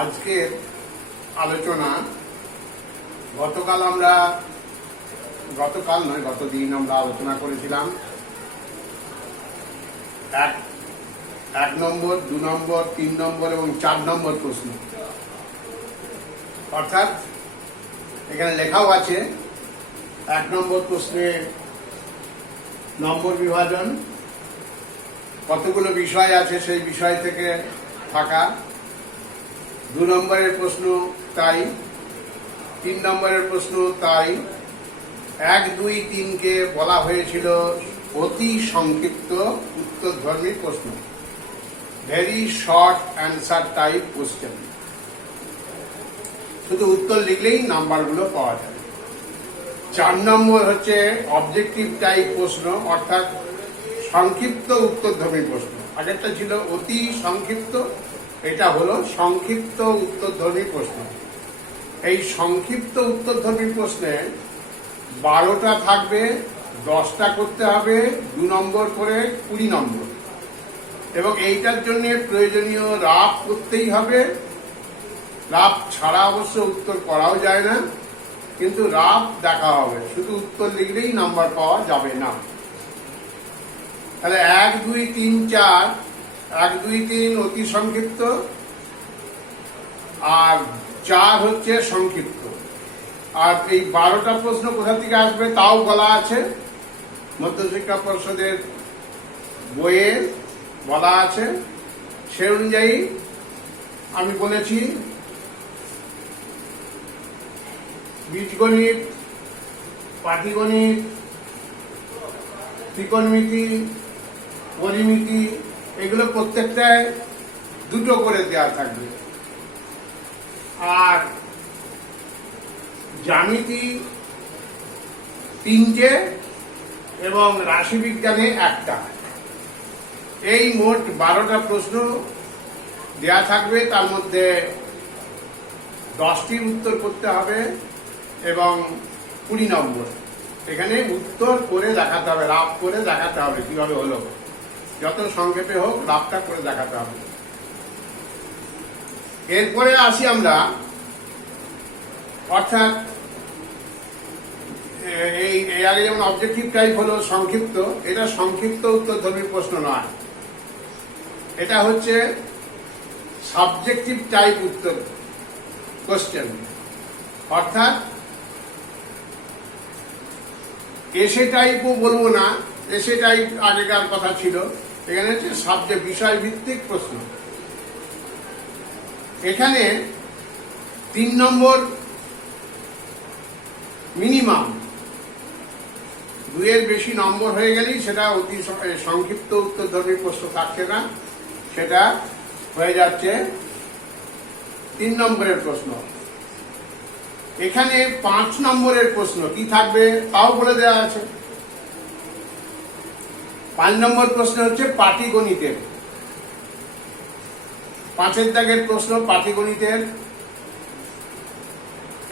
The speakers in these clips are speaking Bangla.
আজকের আলোচনা গতদিন আমরা আলোচনা করেছিলাম এক নম্বর, 2 নম্বর, 3 নম্বর এবং 4 নম্বর প্রশ্ন। অর্থাৎ এখানে লেখাও আছে 1 নম্বর প্রশ্নে নম্বর বিভাজন, কতগুলো বিষয় আছে সেই বিষয় থেকে থাকা। 2 নম্বরের প্রশ্ন তাই, 3 নম্বরের প্রশ্ন তাই। 1, 2, 3কে বলা হয়েছিল অতি সংক্ষিপ্ত উত্তরধর্মী প্রশ্ন, very short answer type question. শুধু উত্তর লিখলেই নাম্বারগুলো পাওয়া যাবে। 4 নম্বর হচ্ছে অবজেক্টিভ টাইপ প্রশ্ন, অর্থাৎ সংক্ষিপ্ত উত্তরধর্মী প্রশ্ন। আগেরটা ছিল অতি সংক্ষিপ্ত, এটা হলো সংক্ষিপ্ত উত্তরধর্মী প্রশ্ন। এই সংক্ষিপ্ত উত্তরধর্মী প্রশ্নে 12টা থাকবে, 10টা করতে হবে, 2 নম্বর করে 20 নম্বর। এবং এইটার জন্য প্রয়োজনীয় রাফ করতেই হবে। রাফ ছাড়া অবশ্য উত্তর করাও যায় না, কিন্তু রাফ দেখা হবে, শুধু উত্তর লিখলেই নাম্বার পাওয়া যাবে না। তাহলে 1, 2, 3, 4, 1, 2, 3 অতি সংক্ষিপ্ত, আর 4 হচ্ছে সংক্ষিপ্ত। আর এই 12টা প্রশ্ন কোথা থেকে আসবে তাও বলা আছে, মধ্যশিক্ষা পর্ষদের বইয়ে বলা আছে। সে অনুযায়ী আমি বলেছি বীজগণিত, পাটিগণিত, ত্রিকোণমিতি, পরিমিতি, এগুলো প্রত্যেকটায় 2টো করে দেওয়া থাকবে। আর জ্যামিতি 3টে এবং রাশিবিজ্ঞানে 1টা। এই মোট 12টা প্রশ্ন দেয়া থাকবে, তার মধ্যে 10টির উত্তর করতে হবে এবং 20 নম্বর। এখানে উত্তর করে দেখাতে হবে, রাফ করে দেখাতে হবে কিভাবে হলো, যত সংক্ষেপে হোক রাফটা করে দেখাতে হবে। এরপরে আসি আমরা, অর্থাৎ এই আগে যেমন অবজেক্টিভ টাইপ হলো সংক্ষিপ্ত, এটা সংক্ষিপ্ত উত্তরধর্মী প্রশ্ন নয়, এটা হচ্ছে সাবজেক্টিভ টাইপ উত্তর কোশ্চেন। অর্থাৎ এসে টাইপও বলবো না, এসে টাইপ আগেকার কথা ছিল, এখানে হচ্ছে সাবজেক্ট বিষয় ভিত্তিক প্রশ্ন। এখানে 3 নম্বর মিনিমাম, 2-এর বেশি নম্বর হয়ে গেলেই সেটা অতি সংক্ষিপ্ত উত্তরধর্মী প্রশ্ন থাকছে না, সেটা হয়ে যাচ্ছে 3 নম্বরের প্রশ্ন। এখানে 5 নম্বরের প্রশ্ন কি থাকবে তাও বলে দেওয়া আছে। 5 নম্বর প্রশ্ন হচ্ছে পাটিগণিতের, 5-এর দাগের প্রশ্ন পাটিগণিতের।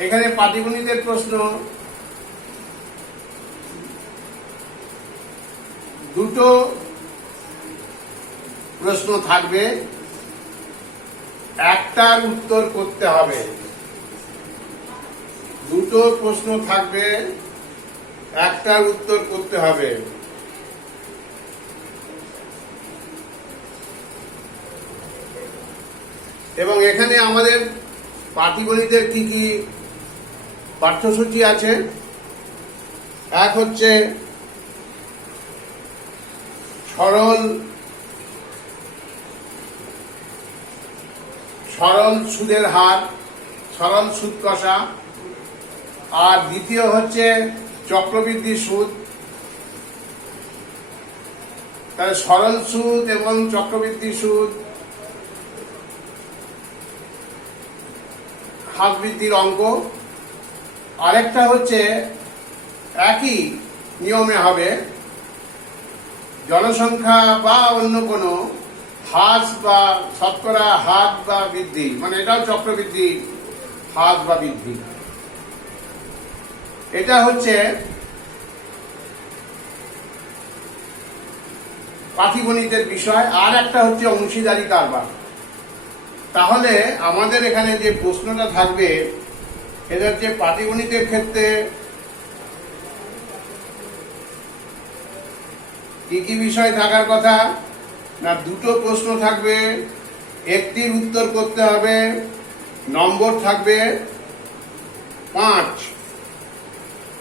এখানে পাটিগণিতের প্রশ্ন 2টো প্রশ্ন থাকবে, 1টার উত্তর করতে হবে। 2টো প্রশ্ন থাকবে, 1টার উত্তর করতে হবে। এবং এখানে আমাদের পাটিগণিতের কি কি পাঠ্যসূচি আছে। 1 হচ্ছে সরল সুদের হার, সরল সুদ কষা। আর দ্বিতীয় হচ্ছে চক্রবৃদ্ধি সুদ। তাহলে সরল সুদ এবং চক্রবৃদ্ধি সুদ, হার বৃদ্ধির অঙ্ক। আরেকটা হচ্ছে একই নিয়মে হবে, জনসংখ্যা বা অন্য কোনো হ্রাস বা শতকরা হার বা বৃদ্ধি, মানে এটাও চক্রবৃদ্ধি হ্রাস বা বৃদ্ধি। এটা হচ্ছে পাটিগণিতের বিষয়। আর একটা হচ্ছে অংশীদারি কারবার। তাহলে আমাদের এখানে যে প্রশ্নটা থাকবে এটা হচ্ছে পাটিগণিতের ক্ষেত্রে কি কি বিষয় থাকার কথা না, দুটো প্রশ্ন থাকবে, একটির উত্তর করতে হবে, নম্বর থাকবে 5,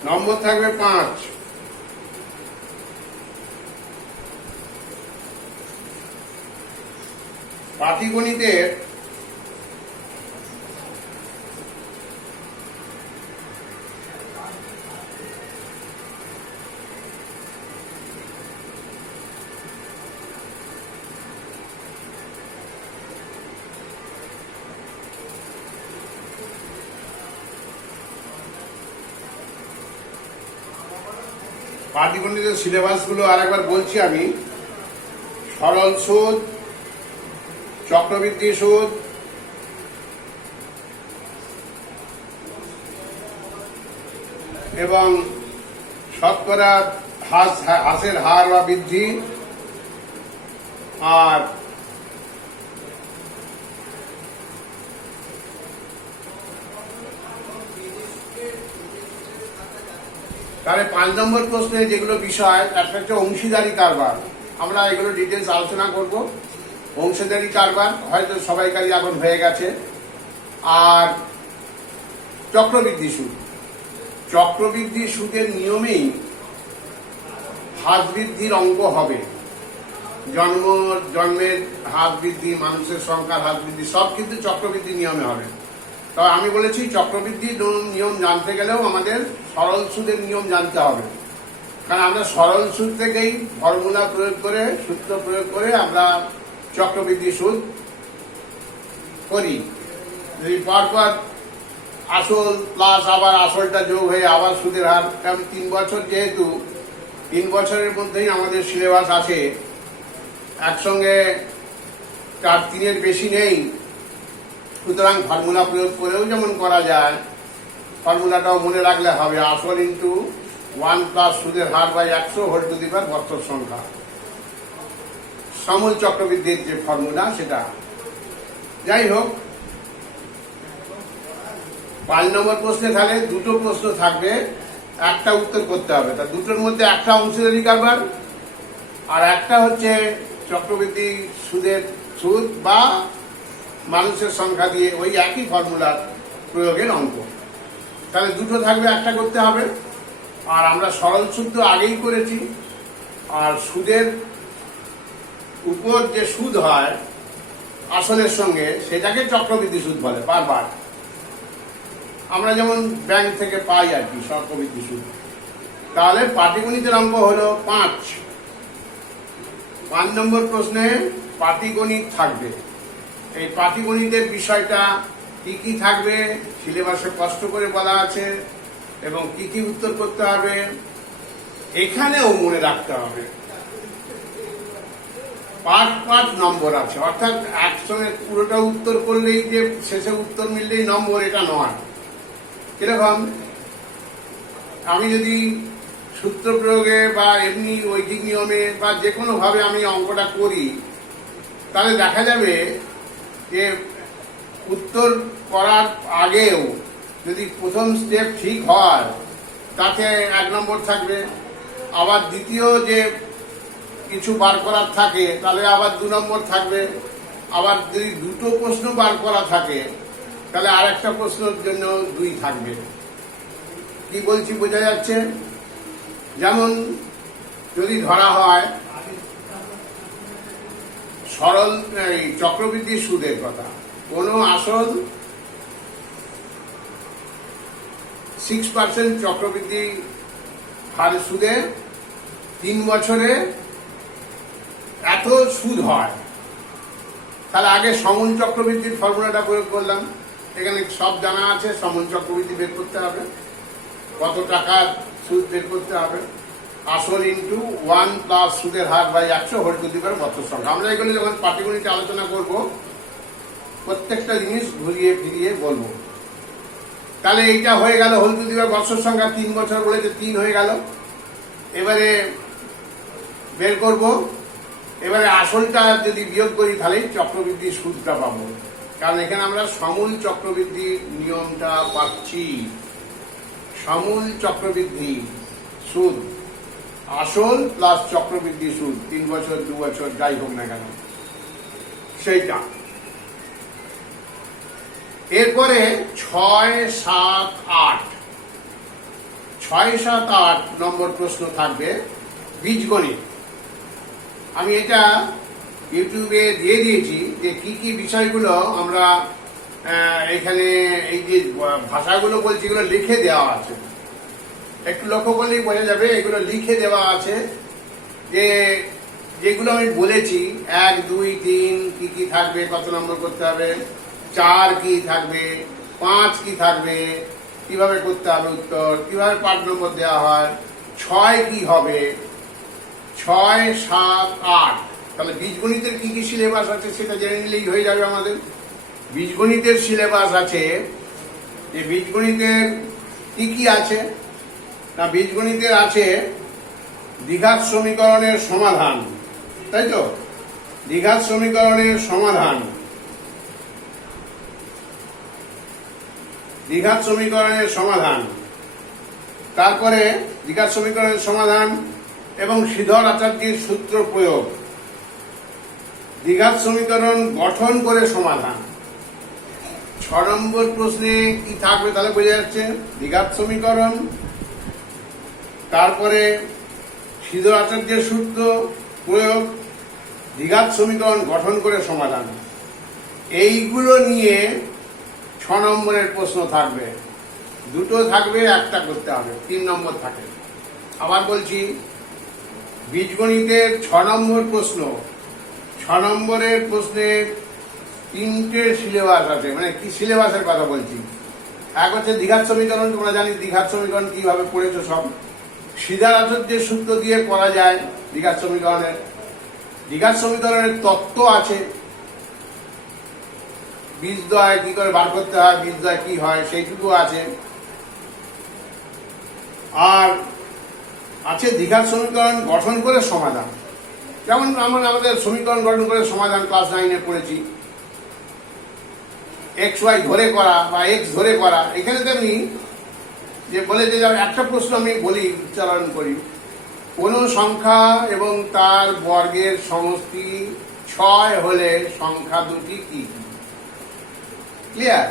নম্বর থাকবে 5। পাটিগণিতের পাটিগণিতের সিলেবাসগুলো আরেকবার বলছি আমি। সরল সুদ, চক্রবৃদ্ধি সুদ, এবং শতকরা হ্রাসের হার বা বৃদ্ধি, আর তাহলে 5 নম্বর প্রশ্নে যেগুলো বিষয়, একটা হচ্ছে অংশীদারি কারবার। আমরা এগুলো ডিটেলস আলোচনা করব। অংশীদারি কারবার হয়তো সবাইকারই এখন হয়ে গেছে। আর চক্রবৃদ্ধি সুদ, চক্রবৃদ্ধি সুদের নিয়মেই হার বৃদ্ধির অঙ্ক হবে। জন্মের হার বৃদ্ধি, মানুষের সংখ্যার হার বৃদ্ধি, সব কিন্তু চক্রবৃদ্ধি নিয়মে হবে। তবে আমি বলেছি চক্রবৃদ্ধি নিয়ম জানতে গেলেও আমাদের সরল সুদের নিয়ম জানতে হবে, কারণ আমরা সরল সুদ থেকেই ফর্মুলা প্রয়োগ করে, সূত্র প্রয়োগ করে আমরা চক্রবৃদ্ধি সুদ করি। যদি পরপর আসল প্লাস আবার আসলটা যোগ হয়ে আবার সুদের হার, কারণ 3 বছর, যেহেতু 3 বছরের মধ্যেই আমাদের সিলেবাস আছে, একসঙ্গে 4-3 বেশি নেই। সুতরাং ফর্মুলা প্রয়োগ করেও যেমন করা যায়, ফর্মুলাটাও মনে রাখলে হবে। আসল ইন্টু 1 প্লাস সুদের her by 100 whole to the পাওয়ার বছর সংখ্যা, সমূল চক্রবৃদ্ধির যে ফর্মুলা সেটা। যাই হোক, 5 নম্বর প্রশ্নে তাহলে দুটো প্রশ্ন থাকবে, একটা উত্তর করতে হবে। তা দুটোর মধ্যে একটা অংশীদারি কারবার আর একটা হচ্ছে চক্রবৃদ্ধি সুদের সুদ বা মানুষের সংখ্যা দিয়ে ওই একই ফর্মুলার প্রয়োগের অঙ্ক। তাহলে দুটো থাকবে, একটা করতে হবে। আর আমরা সরল সুদ তো আগেই করেছি। আর সুদের উপর যে সুদ হয় আসলের সঙ্গে, সেটাকে চক্রবৃদ্ধি সুদ বলে। বারবার আমরা যেমন ব্যাংক থেকে পাই আর কি চক্রবৃদ্ধি সুদ। তাহলে পাটিগণিতের অঙ্ক হলো 5। 5 নম্বর প্রশ্নে পাটিগণিত থাকবে। এই পাটিগণিতের বিষয়টা কি কি থাকবে সিলেবাসে কষ্ট করে বলা আছে, এবং কি কি উত্তর করতে হবে এখানেও মনে রাখতে হবে। পাঁচ নম্বর আছে, অর্থাৎ একসঙ্গে পুরোটা উত্তর করলেই যে শেষে উত্তর মিললেই নম্বর, এটা নয়। কিরকম, আমি যদি সূত্র প্রয়োগে বা এমনি ঐকিক নিয়মে বা যে কোনো ভাবে আমি অঙ্কটা করি, তাহলে দেখা যাবে যে উত্তর করার আগেও যদি প্রথম স্টেপ ঠিক হয় তাতে 1 নম্বর থাকবে। আবার দ্বিতীয় যে কিছু বার করার থাকে তাহলে আবার 2 নম্বর থাকবে। আবার যদি দুটো প্রশ্ন বার করা থাকে তাহলে আরেকটা প্রশ্নের জন্য 2 থাকবে। কি বলছি বোঝা যাচ্ছে? যেমন যদি ধরা হয় সরল চক্রবৃদ্ধি সুদের কথা, কোনো আসল 6% চক্রবৃদ্ধি হার সুদে 3 বছরে এত সুদ হয়, তাহলে আগে সমূল চক্রবৃদ্ধির ফর্মুলাটা প্রয়োগ করলাম। এখানে সব জানা আছে, সমূল চক্রবৃদ্ধি বের করতে হবে, কত টাকার সুদ বের করতে হবে। আসল ইন্টু 1 প্লাস সুদের her by 100 whole to the পাওয়ার বছর সংখ্যা। আমরা এগুলো যখন পাটিগণিতে আলোচনা করব প্রত্যেকটা জিনিস ঘুরিয়ে ফিরিয়ে বলবো। তাহলে এইটা হয়ে গেল হোল টু দি পাওয়ার বছর সংখ্যা। 3 বছর বলেছে, 3 হয়ে গেল। এবারে বের করব, এবারে আসলটা যদি বিয়োগ করি তাহলেই চক্রবৃদ্ধি সুদটা পাবো। কারণ এখানে আমরা সমূল চক্রবৃদ্ধি নিয়মটা পাচ্ছি। সমূল চক্রবৃদ্ধি সুদ, আসল প্লাস চক্রবৃদ্ধি সুদ, 3 বছর 2 বছর যাই হোক না কেন সেইটা। এরপরে 6, 7, 8 6, 7, 8 নম্বর প্রশ্ন থাকবে বীজগণিত। আমি এটা ইউটিউবে দিয়ে দিয়েছি যে কি কি বিষয়গুলো আমরা এখানে এই যে ভাষাগুলো বলছি এগুলো লিখে দেওয়া আছে, একটু লক্ষ্য করলেই বোঝা যাবে এগুলো লিখে দেওয়া আছে। যে যেগুলো আমি বলেছি 1, 2, 3 কি কি থাকবে, কত নম্বর করতে হবে, 4 কি থাকবে, 5 কি থাকবে, কিভাবে করতে হবে উত্তর, কিভাবে পার্ট নম্বর দেওয়া হয়, 6 কি হবে, 6, 7, 8। তাহলে বীজগণিতের কি কি সিলেবাস আছে সেটা জেনে নিলেই হয়ে যাবে আমাদের। বীজগণিতের সিলেবাস আছে, যে বীজগণিতের কি কি আছে না, বীজগণিতের আছে দ্বিঘাত সমীকরণের সমাধান, তাই তো, দ্বিঘাত সমীকরণের সমাধান, দ্বিঘাত সমীকরণের সমাধান, তারপরে দ্বিঘাত সমীকরণের সমাধান এবং শ্রীধর আচার্যের সূত্র প্রয়োগ, দ্বিঘাত সমীকরণ গঠন করে সমাধান। 6 নম্বর প্রশ্নে কি থাকবে তাহলে বোঝা যাচ্ছে, দ্বিঘাত সমীকরণ, তারপরে শ্রীধর আচার্যের সূত্র প্রয়োগ, দ্বিঘাত সমীকরণ গঠন করে সমাধান। এইগুলো নিয়ে 6 নম্বরের প্রশ্ন থাকবে, 2টো থাকবে, 1টা করতে হবে, 3 নম্বর থাকে। আবার বলছি, বীজগণিতের 6 নম্বর প্রশ্ন, 6 নম্বরের প্রশ্নে 3টে সিলেবাস আছে। মানে কি সিলেবাসের কথা বলছি, এক হচ্ছে দ্বিঘাত সমীকরণ, তোমরা জানি দ্বিঘাত সমীকরণ কিভাবে পড়েছো সব, শ্রীধর আচার্যের সূত্র দিয়ে করা যায় দ্বিঘাত সমীকরণের। দ্বিঘাত সমীকরণের তত্ত্ব আছে, বীজদ্বয় কি করে বার করতে হয়, বীজদ্বয় কি হয় সেইটুকু আছে। আর আছে দ্বিঘাত সমীকরণ গঠন করে সমাধান, যেমন আমরা আমাদের সমীকরণ গঠন করে সমাধান ক্লাস 9-এ পড়েছি, এক্স ওয়াই ধরে করা বা এক্স ধরে করা। এখানে তেমনি যে বলে যে একটা প্রশ্ন আমি বলি, উচ্চারণ করি, কোন সংখ্যা এবং তার বর্গের সমষ্টি 6 হলে সংখ্যা দুটি কি কি? ক্লিয়ার?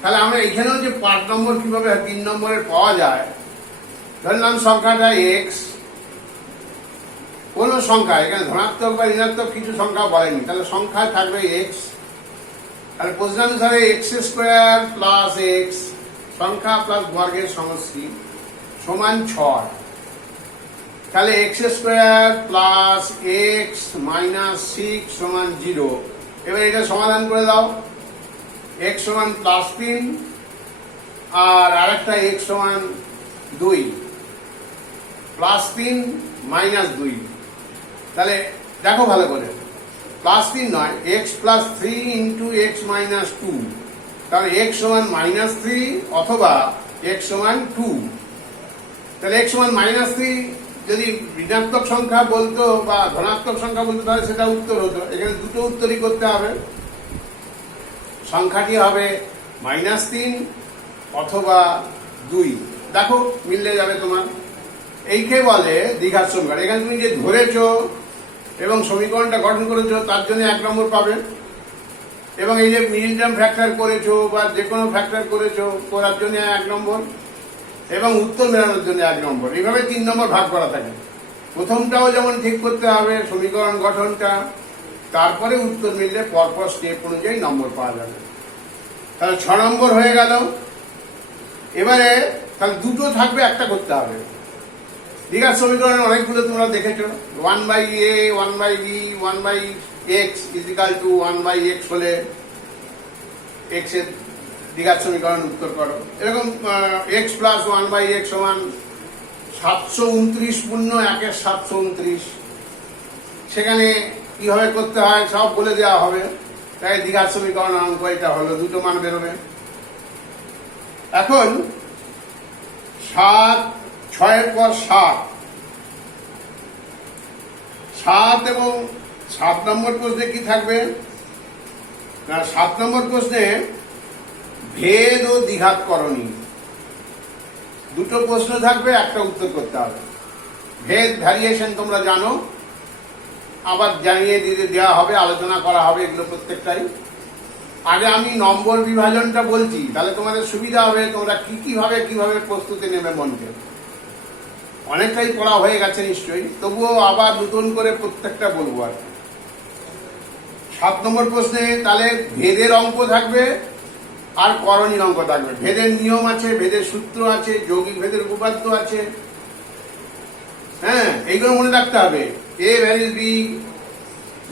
তাহলে আমরা এখানেও যে পার্ট নম্বর কিভাবে 3 নম্বরের পাওয়া যায়, ধরলাম সংখ্যাটা এক্স, কোন সংখ্যা, এখানে ধনাত্মক বা ঋণাত্মক কিছু সংখ্যা বলেনি, তাহলে সংখ্যা থাকবে এক্স। তাহলে প্রশ্নানুসারে এক্স স্কোয়ার প্লাস এক্স, সংখ্যা প্লাস বর্গের সমষ্টি সমান 6। তাহলে x square plus x minus 6 সমান 0। এবার এটা সমাধান করে দাও, এক্স সমান +3 আর আরেকটা এক্স সমান 2, +3 -2। তাহলে দেখো ভালো করে, +3 নয়, x plus 3 into x minus 2, তাহলে এক্স সমান -3 অথবা এক্স সমান 2। তাহলে এক্স সমান -3 যদি ঋণাত্মক সংখ্যা বলতো বা ধনাত্মক সংখ্যা বলতো তাহলে সেটা উত্তর হতো। এখানে দুটো উত্তরই করতে হবে, সংখ্যাটি হবে -3 অথবা 2। দেখো মিললে যাবে তোমার। এইকে বলে দ্বিঘাত সমীকরণ। এখানে তুমি যে ধরেছো এবং সমীকরণটা গঠন করেছো তার জন্য 1 নম্বর পাবে, এবং এই যে মিডল টার্ম ফ্যাক্টর করেছো বা যে কোনো ফ্যাক্টর করেছো করার জন্য 1 নম্বর, এবং উত্তর মেলানোর জন্য 1 নম্বর। এইভাবে 3 নম্বর ভাগ করা থাকে। প্রথমটাও যেমন ঠিক করতে হবে সমীকরণ গঠনটা, তারপরে উত্তর মিললে পরপর স্টেপ অনুযায়ী নম্বর পাওয়া যাবে। তাহলে 6 নম্বর হয়ে গেল। এবারে তাহলে দুটো থাকবে, একটা করতে হবে। দ্বিঘাত সমীকরণের অনেকগুলো তোমরা দেখেছো, 1/a 1/b 1/x = 1/x হলে x এর দ্বিঘাত সমীকরণ উত্তর করো। এরকম x + 1/x সমান 729 পূর্ণ 1 729। সেখানে কিভাবে করতে হয় সব বলে দেওয়া হবে। তাই দ্বিঘাত সমীকরণ অঙ্ক এটা হলো, দুটো মান বেরোবে। এখন 6 এর পর 7 এবং 7 নম্বর প্রশ্নে কি থাকবে আর 7 নম্বর প্রশ্নে ভেদ ও দ্বিঘাত করণী, দুটো প্রশ্ন থাকবে, একটা উত্তর করতে হবে। ভেদ ভ্যারিয়েশন তোমরা জানো, আবার জানিয়ে দিতে দেওয়া হবে, আলোচনা করা হবে, এগুলো প্রত্যেকটাই। আগে আমি নম্বর বিভাজনটা বলছি, তাহলে তোমাদের সুবিধা হবে, তোমরা কিভাবে প্রস্তুতি নেবে মনকে। অনেকটাই পড়া হয়ে গেছে নিশ্চয়ই, তবুও আবার নতুন করে প্রত্যেকটা বলবো আর কি। 7 নম্বর প্রশ্নে তাহলে ভেদের অঙ্ক থাকবে আর করণীর অঙ্ক থাকবে। ভেদের নিয়ম আছে, ভেদের সূত্র আছে, যৌগিক ভেদের উপপাদ্য আছে। হ্যাঁ, এইগুলো মনে রাখতে হবে। এ ভ্যারিজ বি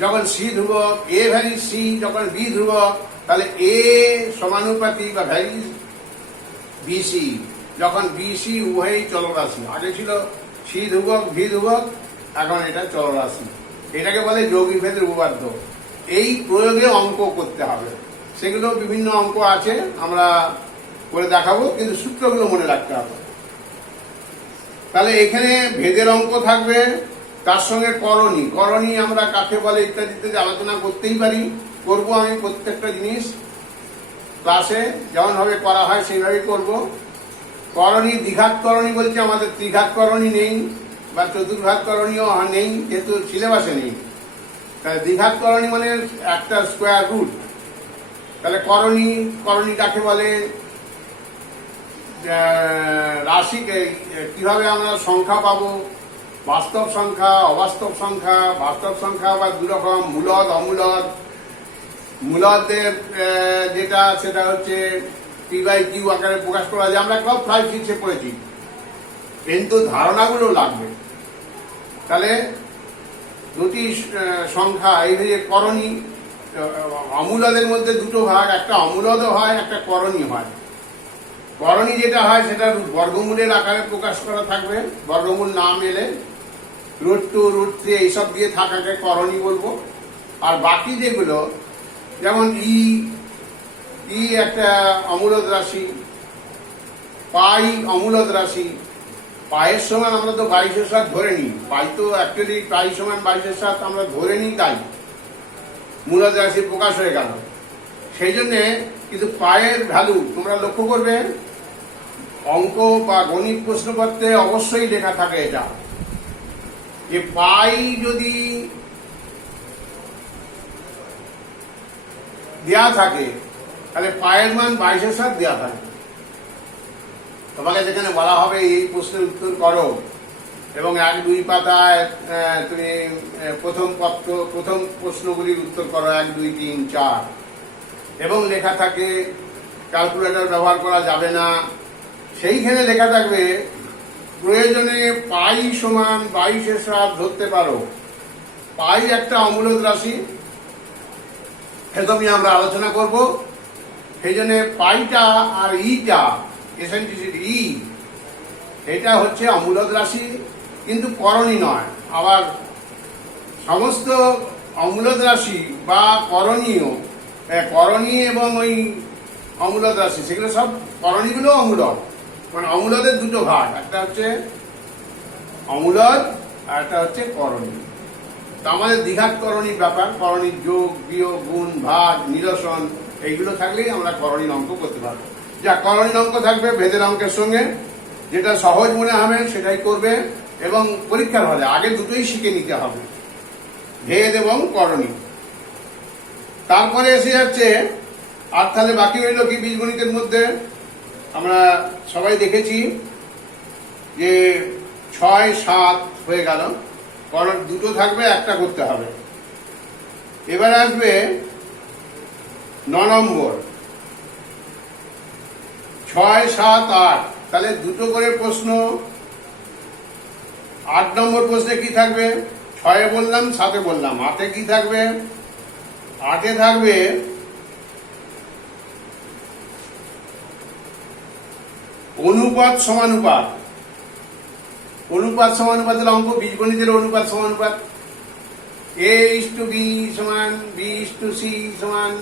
যখন সি ধ্রুবক, এ ভ্যারিজ সি যখন বি ধ্রুবক, তাহলে এ সমানুপাতি বা ভ্যারিজ বিসি যখন বিসি উভয়ই চলরাশি। আগে ছিল সি ধ্রুবক ভি ধ্রুবক, এখন এটা চলরাশি। এটাকে বলে যৌগিক ভেদের উপপাদ্য। এই প্রয়োগে অঙ্ক করতে হবে, সেগুলো বিভিন্ন অঙ্ক আছে, আমরা করে দেখাবো, কিন্তু সূত্রগুলো মনে রাখতে হবে। তাহলে এখানে ভেদের অঙ্ক থাকবে, তার সঙ্গে করণী আমরা কাকে বলে ইত্যাদিতে আলোচনা করতেই পারি, করবো। আমি প্রত্যেকটা জিনিস ক্লাসে যেমন ভাবে করা হয় সেইভাবেই করব। করণী, দ্বিঘাত করণী বলছে, আমাদের ত্রিঘাত করণী নেই বা চতুর্ঘাত করণীও নেই, যেহেতু সিলেবাসে নেই। তাহলে দ্বিঘাত করণী মানে একটা স্কোয়ার রুট। তাহলে করণী কাকে বলে, রাশিকে কিভাবে আমরা সংখ্যা পাবো, বাস্তব সংখ্যা, অবাস্তব সংখ্যা। বাস্তব সংখ্যা আবার দুরকম, মূলদ অমূলদ। মূলদের যেটা সেটা হচ্ছে p/q আকারে প্রকাশ করা যায়, আমরা ক্লাস 5-6 পড়েছি, কিন্তু ধারণাগুলো লাগবে। তাহলে দুটি সংখ্যা, এই যে করণী, অমূলদের মধ্যে দুটো ভাগ, একটা অমূলদও হয়, একটা করণী হয়। করণী যেটা হয় সেটা বর্গমূলের আকারে প্রকাশ করা থাকবে, বর্গমূল নাম এলে √2 √3 এইসব দিয়ে থাকাকে করণী বলবো। আর বাকি যেগুলো, যেমন ই একটা অমূলদ রাশি, পাই অমূলদ রাশি। পায়ের সমান আমরা তো 22/7 ধরে নিই, পাই তো অ্যাকচুয়ালি পাই সমান 22/7 আমরা ধরে নিই, তাই মূলদ রাশি প্রকাশ হয়ে গেল সেই জন্যে। কিন্তু পায়ের ভ্যালু তোমরা লক্ষ্য করবে, অঙ্ক বা গণিত প্রশ্নপত্রে অবশ্যই লেখা থাকে এটা, যে পাই যদি দেয়া থাকে তাহলে পায়ের মান 22/7 দেওয়া থাকে। তোমাকে যেখানে বলা হবে এই প্রশ্নের উত্তর করো, এবং 1-2 পাতায় তুমি প্রথম প্রশ্নগুলির উত্তর করো, 1 2 3 4, এবং লেখা থাকে ক্যালকুলেটর ব্যবহার করা যাবে না। সেইখানে লেখা থাকবে প্রয়োজনে পাই সমান 22/7 ধরতে পারো। পাই একটা অমূলদ রাশি, একদমই আমরা আলোচনা করব। সেই জন্য পাইটা আর ইটা, এসেন্ট্রিসিটি এটা হচ্ছে অমূলদ রাশি, কিন্তু করণী নয়। আবার সমস্ত অমূলদ রাশি বা করণী এবং ওই অমূলদ রাশি, সেগুলো সব করণীগুলো অমূলদ, মানে অমূলদের দুটো ভাগ, একটা হচ্ছে অমূলদ আর একটা হচ্ছে করণী। তো আমাদের দ্বিঘাত করণীর ব্যাপার, করণীর যোগ বিয়োগ গুণ ভাগ নিরসন এইগুলো থাকলেই আমরা করণীর অঙ্ক করতে পারবো। যা করণীর অঙ্ক থাকবে ভেদের অঙ্কের সঙ্গে, যেটা সহজ মনে হবে সেটাই করবে, এবং পরীক্ষার হলে আগে দুটোই শিখে নিতে হবে, ভেদ এবং করণী। তারপরে এসে যাচ্ছে, আর তাহলে বাকি রইল কি বীজগণিতের মধ্যে, আমরা সবাই দেখেছি যে 6-7 হয়ে গেল, দুটো থাকবে, একটা করতে হবে। এবার আসবে 9 নম্বর, 6, 7, 8, তাহলে দুটো করে প্রশ্ন। 8 নম্বর প্রশ্নে কি থাকবে, 6 বললাম 7 বললাম, 8 কি থাকবে, 8 থাকবে অনুপাত সমানুপাত। অনুপাত সমানুপাতের অঙ্ক, বীজগণিতের অনুপাত সমানুপাত, a:b সমান b:c সমান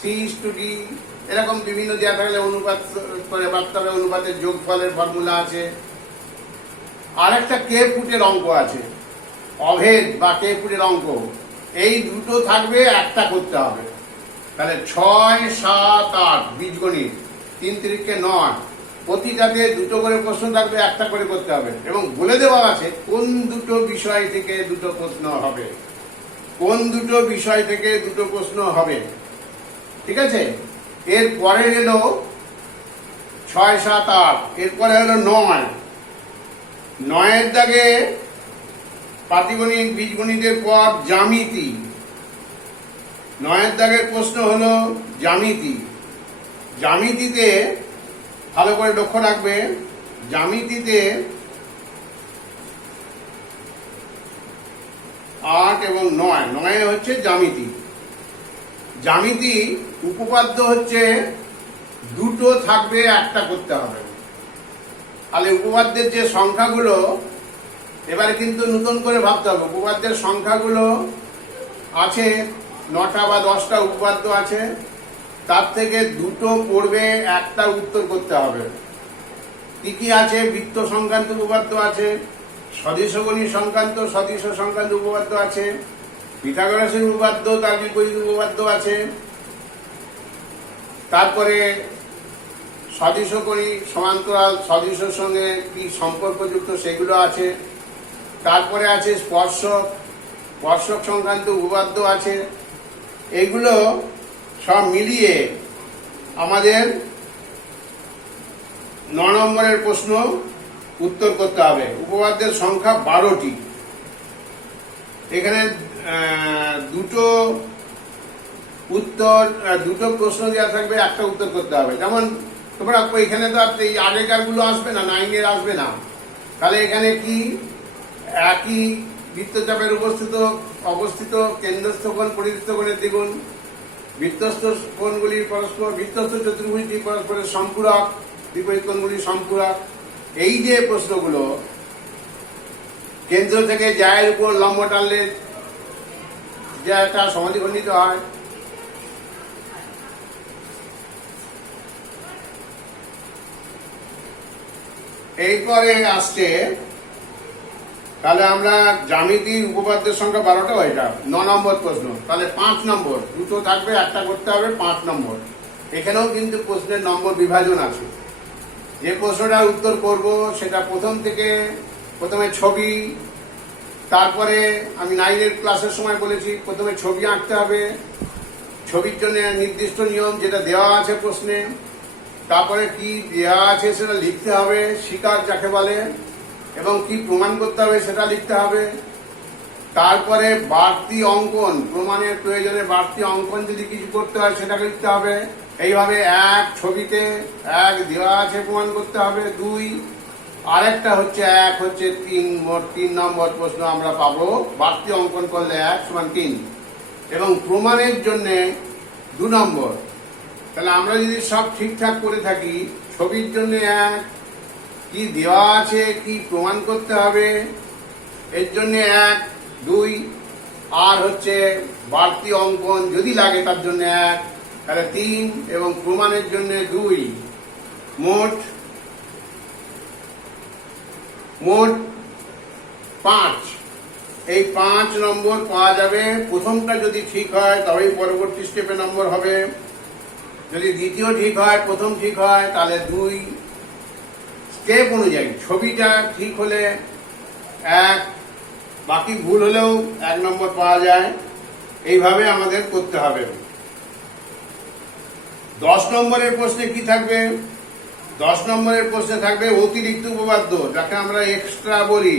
c:d, এরকম বিভিন্ন দেওয়া থাকলে অনুপাত করে বাড়তে হবে। অনুপাতের যোগফলের ফর্মুলা আছে। আরেকটা কে ফুটের অঙ্ক আছে, অভেদ বা কে ফুটের অঙ্ক। এই দুটো থাকবে, একটা করতে হবে। তাহলে 6, 7, 8 বীজগণিত, 3 3 9, প্রতিটাতে দুটো করে প্রশ্ন থাকবে, একটা করে করতে হবে এবং বলে দেওয়া আছে কোন দুটো বিষয় থেকে দুটো প্রশ্ন হবে, কোন দুটো বিষয় থেকে দুটো প্রশ্ন হবে। ঠিক আছে, এর পরে এলো 6, 7, 8, এরপরে হলো 9। 9-এর দাগে পাটিগণিত বীজগণিতের পর জ্যামিতি। 9-এর দাগের প্রশ্ন হলো জ্যামিতি। জ্যামিতিতে ভালো করে লক্ষ্য রাখবে, জ্যামিতিতে 8 এবং 9, 9 হচ্ছে জ্যামিতি। জ্যামিতি উপপাদ্য হচ্ছে দুটো থাকবে, একটা করতে হবে। তাহলে উপপাদ্যের যে সংখ্যাগুলো, এবারে কিন্তু নতুন করে ভাবতে হবে। উপপাদ্যের সংখ্যাগুলো আছে 9টা বা 10টা উপপাদ্য আছে, তার থেকে দুটো পড়বে, একটা উত্তর করতে হবে। কি কি আছে? বৃত্ত সংক্রান্ত উপপাদ্য আছে, সদৃশগণিত সংক্রান্ত সদৃশ সংক্রান্ত উপপাদ্য আছে, পিথাগোরাসের উপপাদ্য তার বিপরীত উপপাদ্য আছে, তারপরে সদৃশগণিত সমান্তরাল সদৃশের সঙ্গে কি সম্পর্কযুক্ত সেগুলো আছে, তারপরে আছে স্পর্শক, স্পর্শক সংক্রান্ত উপপাদ্য আছে। এগুলো সব মিলিয়ে আমাদের 9 নম্বরের প্রশ্ন উত্তর করতে হবে। উপপাদ্যের সংখ্যা 12টি। এখানে দুটো উত্তর, দুটো প্রশ্ন দেওয়া থাকবে, একটা উত্তর করতে হবে। যেমন তোমরা এখানে তো এই আগেকার গুলো আসবে না, 9-এর আসবে না। তাহলে এখানে কি একই বৃত্তচাপের অবস্থিত কেন্দ্রস্থ কোণ পরিবৃত্ত কোণের দ্বিগুণ, বৃত্তস্থ কোণগুলির পরস্পর, বৃত্তস্থ চতুর্ভুজটি পরস্পরের সম্পূরক, বিপরীত কোণগুলির সম্পূরক। এই যে প্রশ্নগুলো, কেন্দ্র থেকে জায়ের উপর লম্ব টানলে যে একটা সমাধিখণ্ডিত হয়, এরপরে আসছে, তাহলে আমরা জ্যামিতির উপপাদ্যের সংখ্যা 12টা, এটা 9 নম্বর প্রশ্ন। তাহলে 5 নম্বর, দুটো থাকবে, একটা করতে হবে, 5 নম্বর। এখানেও কিন্তু প্রশ্নের নম্বর বিভাজন আছে। যে প্রশ্নটার উত্তর করব সেটা প্রথমে ছবি, তারপরে আমি 9-এর ক্লাসের সময় বলেছি প্রথমে ছবি আঁকতে হবে, ছবির জন্য নির্দিষ্ট নিয়ম যেটা দেওয়া আছে প্রশ্নে, তারপরে কি দেওয়া আছে সেটা লিখতে হবে, স্বীকার যাকে বলে, এবং কি প্রমাণ করতে হবে সেটা লিখতে হবে। তারপরে বাড়তি অঙ্কন, প্রমাণের প্রয়োজনে বাড়তি অঙ্কন যদি কিছু করতে হয় সেটাকে লিখতে হবে। এইভাবে 1 ছবিতে 1 দেওয়া আছে, প্রমাণ করতে হবে 2, আরেকটা হচ্ছে 1 হচ্ছে 3, মোট 3 নম্বর প্রশ্ন আমরা পাবো। বাড়তি অঙ্কন করলে 1 = 3 এবং প্রমাণের জন্য 2 নম্বর। তাহলে আমরা যদি সব ঠিকঠাক করে থাকি, ছবির জন্য 1, কি দেওয়া আছে কি প্রমাণ করতে হবে এর জন্য 1, 2, আর হচ্ছে বাড়তি অঙ্কন যদি লাগে তার জন্য 1, তাহলে 3 এবং প্রমাণের জন্য 2, মোট 5। এই 5 নম্বর পাওয়া যাবে। প্রথমটা যদি ঠিক হয় তবেই পরবর্তী স্টেপে নম্বর হবে। যদি দ্বিতীয় ঠিক হয়, প্রথম ঠিক হয়, তাহলে 2। স্টেপ অনুযায়ী ছবিটা ঠিক হলে 1, বাকি ভুল হলেও 1 নম্বর পাওয়া যায়। এইভাবে আমাদের করতে হবে। 10 নম্বরের প্রশ্নে কি থাকবে? 10 নম্বরের প্রশ্নে থাকবে অতিরিক্ত উপপাদ্য, যাকে আমরা এক্সট্রা বলি।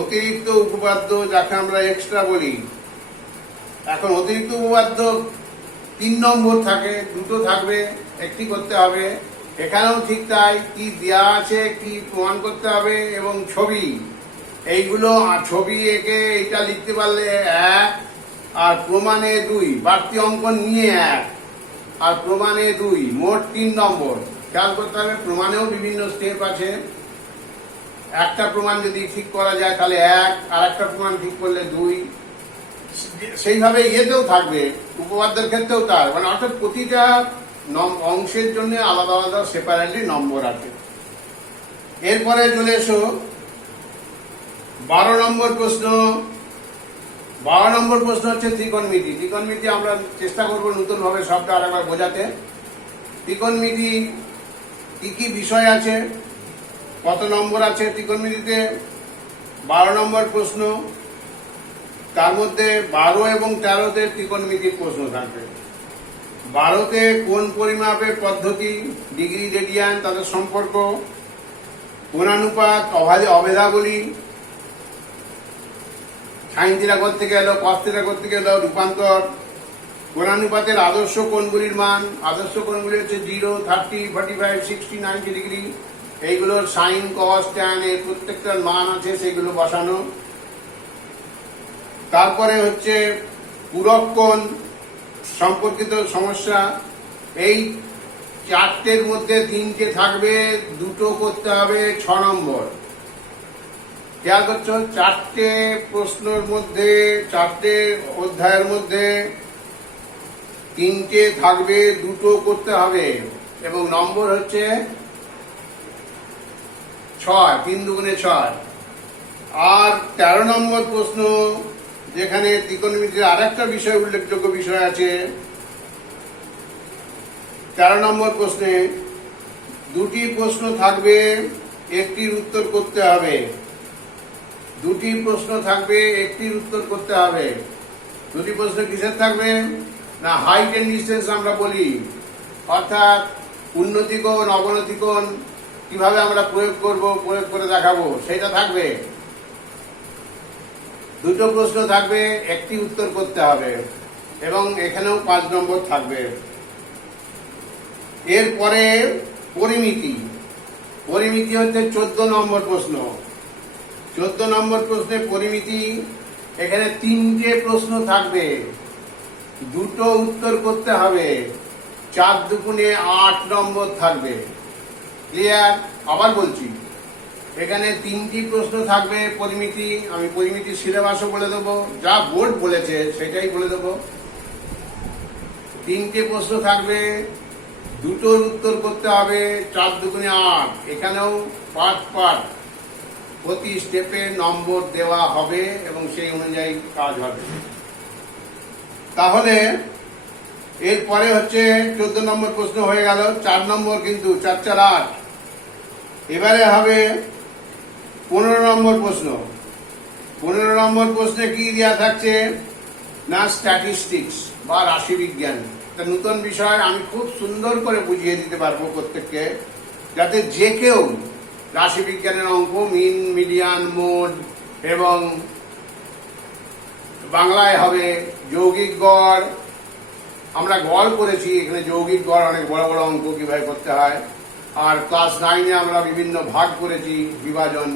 অতিরিক্ত উপপাদ্য যাকে আমরা এক্সট্রা বলি। এখন অতিরিক্ত উপপাদ্য 3 নম্বর থাকে, দুটো থাকবে, একটি করতে হবে। এখানেও ঠিক তাই, কি দেওয়া আছে কি প্রমাণ করতে হবে এবং ছবি, এইগুলো ছবি এঁকে এটা লিখতে পারলে 1, আর প্রমাণে 2, বাড়তি অঙ্কন নিয়ে 1 আর প্রমাণে 2, মোট 3 নম্বর। খেয়াল করতে হবে প্রমাণেও বিভিন্ন স্টেপ আছে। একটা প্রমাণ যদি ঠিক করা যায় তাহলে 1, আর একটা প্রমাণ ঠিক করলে 2। সেইভাবে ইয়েতেও থাকবে, উপপাদ্যের ক্ষেত্রেও তার মানে, অর্থাৎ প্রতিটা অংশের জন্য আলাদা আলাদা সেপারেটলি নম্বর আছে। এরপরে চলে এসো 12 নম্বর প্রশ্ন। 12 নম্বর প্রশ্ন হচ্ছে ত্রিকোণমিতি। ত্রিকোণমিতি আমরা চেষ্টা করব নতুন ভাবে সবটা আরেকবার বোঝাতে। ত্রিকোণমিতি কি কি বিষয় আছে, কত নম্বর আছে ত্রিকোণমিতিতে, 12 নম্বর প্রশ্ন, তার মধ্যে 12 এবং 13তে ত্রিকোণমিতির প্রশ্ন থাকবে। 12তে কোণ পরিমাপের পদ্ধতি, ডিগ্রি রেডিয়ান তাদের সম্পর্ক, কোণানুপাত, অভেদাবলী, সাইন থিটা করতে গেল, কস থিটা করতে গেল, রূপান্তর, কোণানুপাতের আদর্শ কোণগুলির মান। আদর্শ কোণগুলি হচ্ছে 0, 30, 45, 60, 90 ডিগ্রি। এইগুলোর সাইন, কস, ট্যান এর প্রত্যেকটার মান আছে, সেগুলো বসানো। তারপরে হচ্ছে পূরক কোণ সম্পর্কিত সমস্যা। এই 4টের মধ্যে 3টে থাকবে, 2টো করতে হবে 6 নম্বর। খেয়াল করছো, 4টে প্রশ্নের মধ্যে, 4টে অধ্যায়ের মধ্যে 3টে থাকবে, 2টো করতে হবে, এবং নম্বর হচ্ছে 6, 3 দুগুণে 6। আর 13 নম্বর প্রশ্ন, যেখানে ত্রিকোণমিতির আরেকটা বিষয়, উল্লেখযোগ্য বিষয় আছে। 13 নম্বর প্রশ্নে 2টি প্রশ্ন থাকবে, একটির উত্তর করতে হবে। 2টি প্রশ্ন থাকবে, একটির উত্তর করতে হবে। 2টি প্রশ্ন কিসের থাকবে না, হাইট এন্ড ডিস্টেন্স আমরা বলি, অর্থাৎ উন্নতি কোণ, অবনতি কোণ কিভাবে আমরা প্রয়োগ করব, প্রয়োগ করে দেখাবো, সেটা থাকবে। 2টো প্রশ্ন থাকবে, একটি উত্তর করতে হবে, এবং এখানেও 5 নম্বর থাকবে। এরপরে পরিমিতি। পরিমিতি হচ্ছে 14 নম্বর প্রশ্ন। 14 নম্বর প্রশ্নে পরিমিতি, এখানে 3টে প্রশ্ন থাকবে, 2টো উত্তর করতে হবে, 4 দুগুণে 8 নম্বর থাকবে। ক্লিয়ার? আবার বলছি, এখানে 3টি প্রশ্ন থাকবে পরিমিতি। আমি পরিমিতির সিলেবাসও বলে দেবো, যা বোর্ড বলেছে সেটাই বলে দেবো। 3টে প্রশ্ন থাকবে, 2টোর উত্তর করতে হবে, 4 দুগুণে 8। এখানেও পার্ট পার্ট প্রতি স্টেপে নম্বর দেওয়া হবে, এবং সেই অনুযায়ী কাজ হবে। তাহলে এরপরে হচ্ছে 14 নম্বর প্রশ্ন হয়ে গেল। 4 নম্বর, কিন্তু 4 4 8। এবারে হবে 15 নম্বর প্রশ্ন। 15 নম্বর প্রশ্নে কি দেওয়া থাকছে না, স্ট্যাটিস্টিক্স বা রাশিবিজ্ঞান। একটা নতুন বিষয়, আমি খুব সুন্দর করে বুঝিয়ে দিতে পারবো প্রত্যেককে, যাতে যে কেউ রাশিবিজ্ঞানের অঙ্ক, মিন, মিডিয়ান, মোড, এবং বাংলায় হবে যৌগিক গড়। আমরা গড় করেছি, এখানে যৌগিক গড়, অনেক বড় বড় অঙ্ক কিভাবে করতে হয়। আর ক্লাস 9-এ আমরা বিভিন্ন ভাগ করেছি, বিভাজন,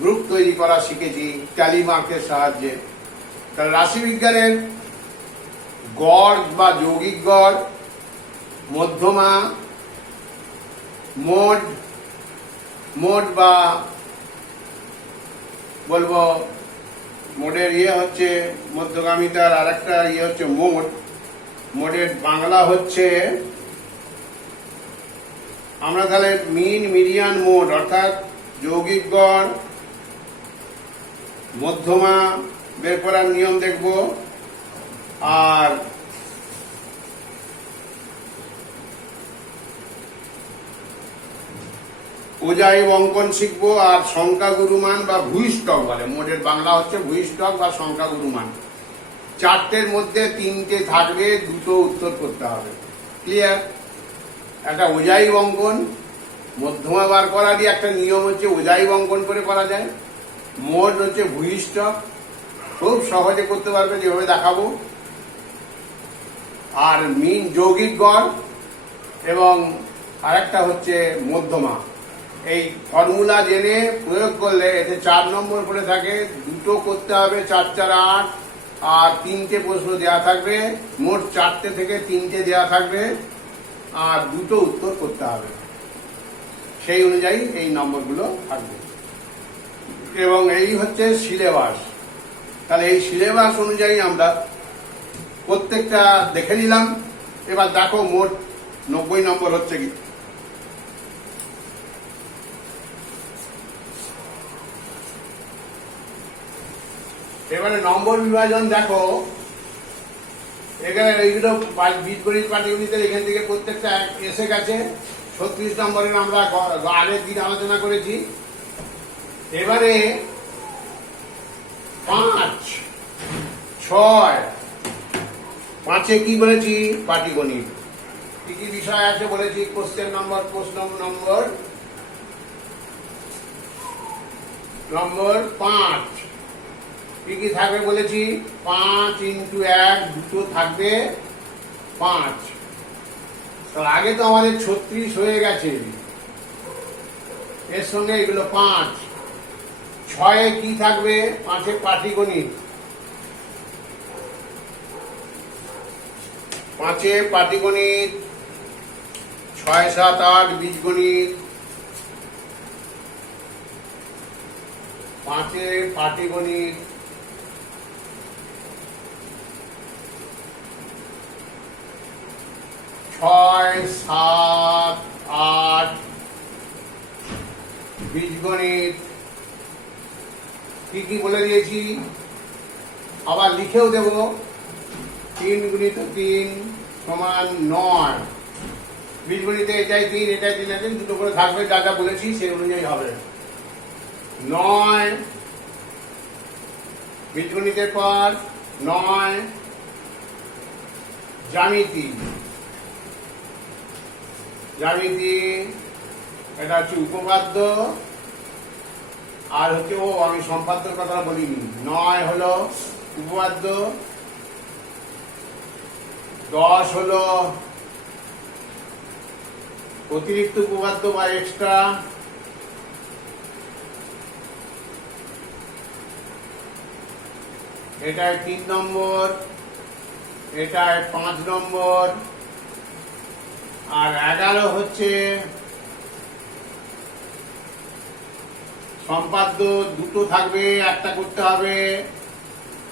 গ্রুপ তৈরি করা শিখেছি ট্যালি মার্কের সাহায্যে। তাহলে রাশিবিজ্ঞানের গড় বা যৌগিক গড়, মধ্যমা, মোড, মোড বা বলবো মোডের হচ্ছে মধ্যগামিতার আরেকটা হচ্ছে মোড। মোডের বাংলা হচ্ছে, আমরা তাহলে মিন, মিডিয়ান, মোড, অর্থাৎ যৌগিক গড়, মধ্যমা বের করার নিয়ম দেখব, আর অজাইব অঙ্কন শিখবো, আর সংখ্যাগুরুমান বা ভূইষ্ঠক বলে। মোডের বাংলা হচ্ছে ভূইষ্ঠক বা সংখ্যাগুরুমান। 4টের মধ্যে 3টে থাকবে, 2টো উত্তর করতে হবে। ক্লিয়ার? একটা অজাইব অঙ্কন, মধ্যমা বার করারই একটা নিয়ম হচ্ছে অজাইব অঙ্কন করে করা যায়। মোড হচ্ছে ভূইষ্ঠক, খুব সহজে করতে পারবে যেভাবে দেখাবো। আর মিন যৌগিক গড়, এবং আরেকটা হচ্ছে মধ্যমা। এই ফর্মুলা জেনে প্রয়োগ করলে এতে 4 নম্বর করে থাকে, 2টো করতে হবে, 4 4 8, আর 3টে প্রশ্ন দেওয়া থাকবে। মোট 4টে থেকে 3টে দেওয়া থাকবে, আর 2টো উত্তর করতে হবে। সেই অনুযায়ী এই নম্বরগুলো থাকবে, এবং এই হচ্ছে সিলেবাস। তাহলে এই সিলেবাস অনুযায়ী আমরা প্রত্যেকটা দেখে নিলাম। এবার দেখো মোট 90 নম্বর হচ্ছে কি। এবারে নম্বর বিভাজন দেখো, এখানে এইগুলো বীজগণিত পাটিগণিতের এখান থেকে প্রত্যেকটা এসে গেছে। 36 নম্বরের আমরা আগের দিন আলোচনা করেছি। এবারে 5, 6, 5-এ কি বলেছি? পাটিগণিত। কি কি বিষয় আছে বলেছি? কোশ্চেন নম্বর, প্রশ্ন নম্বর 5 কি কি থাকবে বলেছি? 5 × 1 দুটো থাকবে 5। তার আগে তো আমাদের 36 হয়ে গেছে, এর সঙ্গে এগুলো 5। 6-এ কি থাকবে? 5-এ পাটিগণিত। 5-এ পাটিগণিত, 6, 7, 8 বীজগণিত। 5-এ পাটিগণিত, 6, 7, 8 বীজগণিত। কি কি বলে দিয়েছি, আবার লিখেও দেব। 3 × 3 = 9। বীজগণিতে এটাই 3, এটাই 3 আছে, দুটো করে থাকবে, যা যা বলেছি সেই অনুযায়ী হবে। 9 বীজগণিতের পর 9 জ্যামিতি। জ্যামিতি এটা হচ্ছে উপপাদ্য, আর হচ্ছে আমি সম্পাদ্যর কথা বলিনি। 9 হলো উপপাদ্য, 10 হলো অতিরিক্ত উপপাদ্য বা এক্সট্রা, এটায় 3 নম্বর, এটায় 5 নম্বর, আর 11 হচ্ছে সম্পাদ্য। দুটো থাকবে, একটা করতে হবে,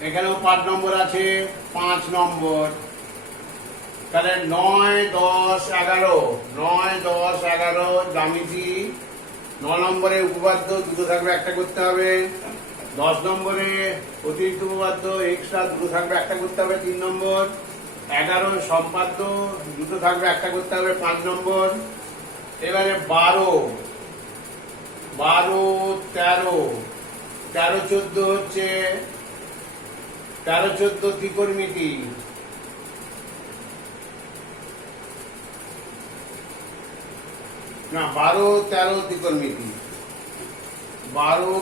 এখানেও 5 নম্বর আছে, 5 নম্বর। তাহলে 9, 10, 11, 9, 10, 11 জ্যামিতি। 9 নম্বরে উপপাদ্য দুটো থাকবে, একটা করতে হবে। 10 নম্বরে অতিরিক্ত উপপাদ্য এক্সট্রা দুটো থাকবে, একটা করতে হবে, 3 নম্বর। 11 সম্পাদ্য দুটো থাকবে, একটা করতে হবে, 5 নম্বর। এবারে 12, 13, 14 হচ্ছে 14 ত্রিকোণমিতি। না, 12, 13 ত্রিকোণমিতি। 12,